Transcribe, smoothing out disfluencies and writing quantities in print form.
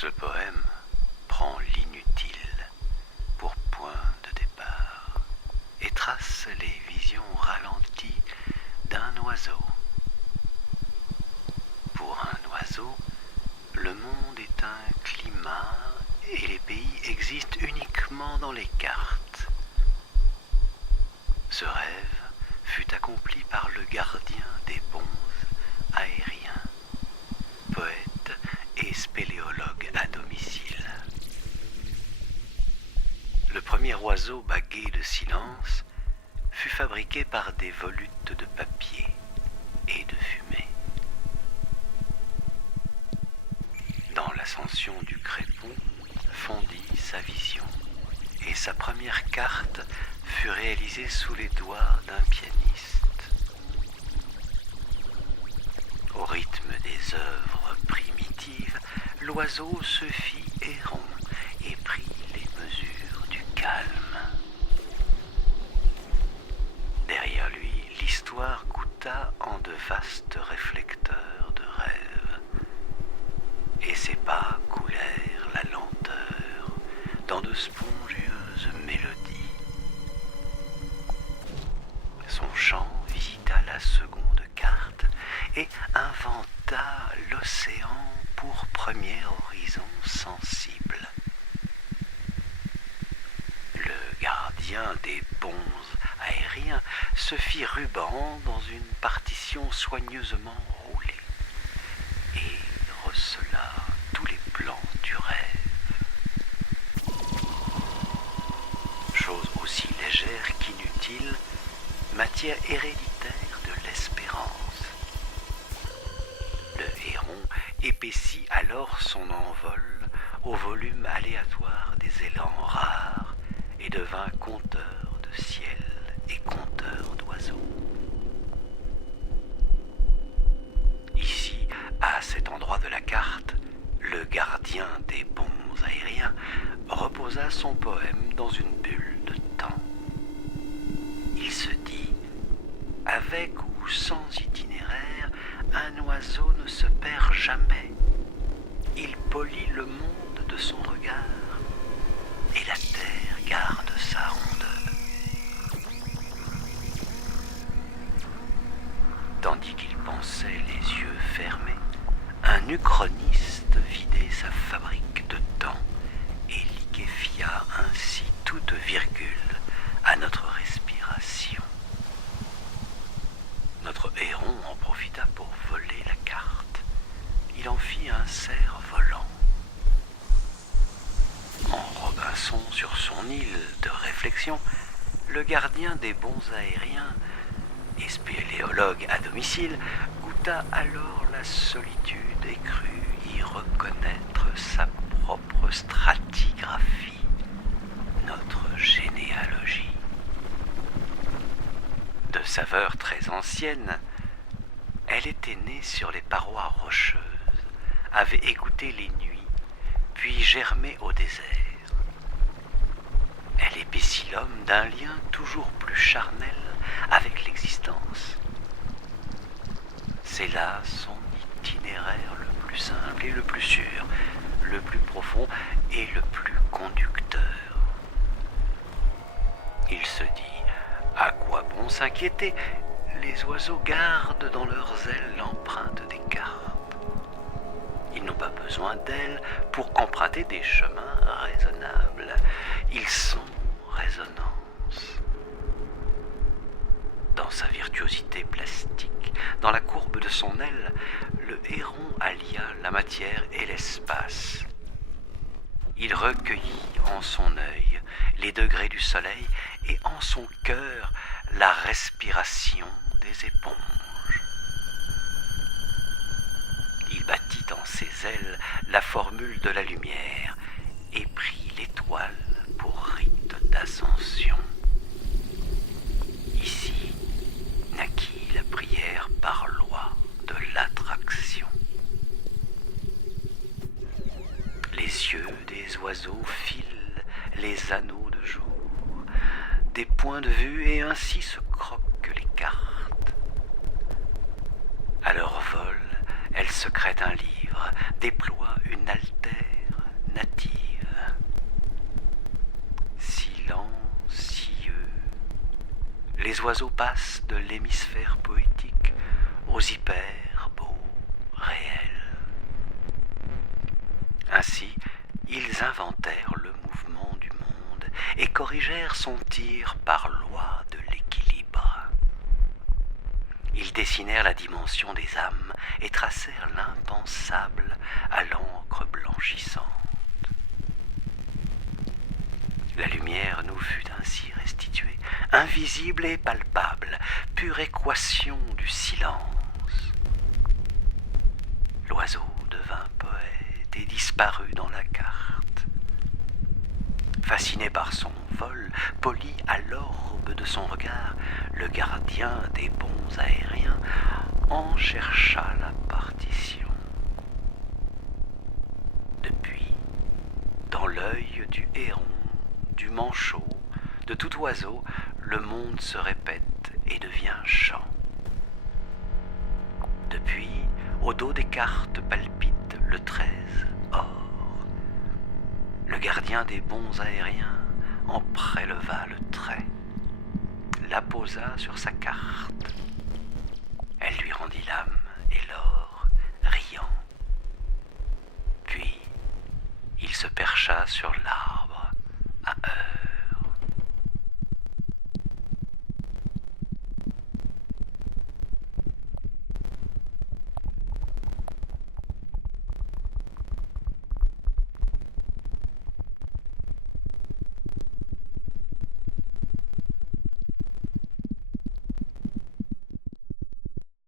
Ce poème prend l'inutile pour point de départ et trace les visions ralenties d'un oiseau. Pour un oiseau, le monde est un climat et les pays existent uniquement dans les cartes. Ce rêve fut accompli par le gardien des bonzes aériens, poète et spéléologue à domicile. Le premier oiseau bagué de silence fut fabriqué par des volutes de papier et de fumée. Dans l'ascension du crépon fondit sa vision, et sa première carte fut réalisée sous les doigts d'un pianiste. Au rythme des œuvres primitives, l'oiseau se fit héron et prit les mesures du calme. Derrière lui, l'histoire goûta en de vastes réflecteurs de rêve, et ses pas coulèrent la lenteur dans de spongieuses mélodies. Son chant visita la seconde carte et inventa l'océan pour premier horizon sensible. Le gardien des bonzes aériens se fit ruban dans une partition soigneusement roulée et recela tous les plans du rêve. Chose aussi légère qu'inutile, matière héréditaire de l'espérance. Le héron épaissit alors son envol au volume aléatoire des élans rares et devint conteur de ciel et conteur d'oiseaux. Ici, à cet endroit de la carte, le gardien des bonzes aériens reposa son poème dans une bulle de temps. Il se dit, avec ou sans itinéraire, un oiseau ne se perd jamais. Il polit le monde de son regard, et la terre garde sa rondeur. Tandis qu'il pensait les yeux fermés, un uchroniste vidait sa fabrique de temps et liquéfia ainsi toute virgule à notre respiration. Notre héron en profita pour voler la carte. Il en fit un cerf-volant. En Robinson sur son île de réflexion, le gardien des bonzes aériens et spéléologue à domicile goûta alors la solitude et crut y reconnaître sa propre stratigraphie, notre généalogie. De saveur très ancienne, elle était née sur les parois rocheuses, avait égoutté les nuits, puis germé au désert. Elle épaissit l'homme d'un lien toujours plus charnel avec l'existence. C'est là son itinéraire le plus simple et le plus sûr, le plus profond et le plus conducteur. Il se dit, à quoi bon s'inquiéter? Les oiseaux gardent dans leurs ailes l'empreinte des cartes. Ils n'ont pas besoin d'elles pour emprunter des chemins raisonnables. Ils sont résonance. Dans sa virtuosité plastique, dans la courbe de son aile, le héron allia la matière et l'espace. Il recueillit en son œil les degrés du soleil et en son cœur la respiration des éponges. Il battit dans ses ailes la formule de la lumière et prit l'étoile pour rite d'ascension. Ici naquit la prière par loi de l'attraction. Les yeux des oiseaux filent les anneaux de jour, des points de vue et ainsi se croquent les cartes. À leur vol, elles secrètent un livre, déploient une altère oiseaux passent de l'hémisphère poétique aux hyper beaux réels. Ainsi, ils inventèrent le mouvement du monde et corrigèrent son tir par loi de l'équilibre. Ils dessinèrent la dimension des âmes et tracèrent l'impensable à l'encre blanchissante. La lumière nous fut ainsi restituée, invisible et palpable, pure équation du silence. L'oiseau devint poète et disparut dans la carte. Fasciné par son vol, poli à l'orbe de son regard, le gardien des bons aériens en chercha la partition. Depuis, dans l'œil du héron, du manchot, de tout oiseau, le monde se répète et devient chant. Depuis, au dos des cartes palpite le 13 or. Le gardien des bons aériens en préleva le trait, la posa sur sa carte. Elle lui rendit l'âme et l'or, riant. Puis, il se percha sur l'arbre